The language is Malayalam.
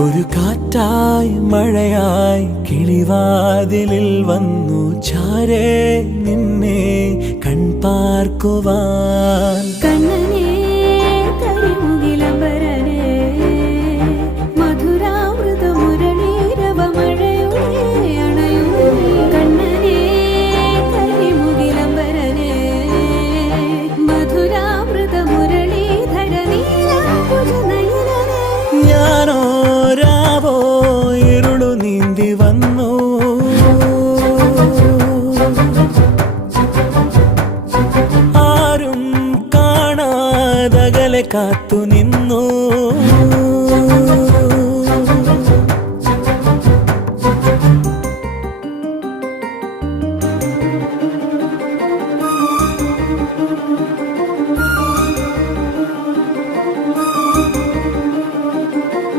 ഒരു കാറ്റായി മഴയായി കിളിവാതിലിൽ വന്നു ചാരേ നിന്നെ കൺപാർക്കുവാൻ. കണ്ണനേ കരിമുകിലംബരനേ മധുരാമൃത മുരളീരവ മഴയുടെ അണയുന്നേ. കണ്ണനേ കരിമുകിലംബരനേ മധുരാമൃത മുരളീധര നീലാംബുജ നയനനേ. ഞാനോ രാവോ ഇരുളു നീന്തി വന്നു, ആരും കാണാതകലെ കാത്തു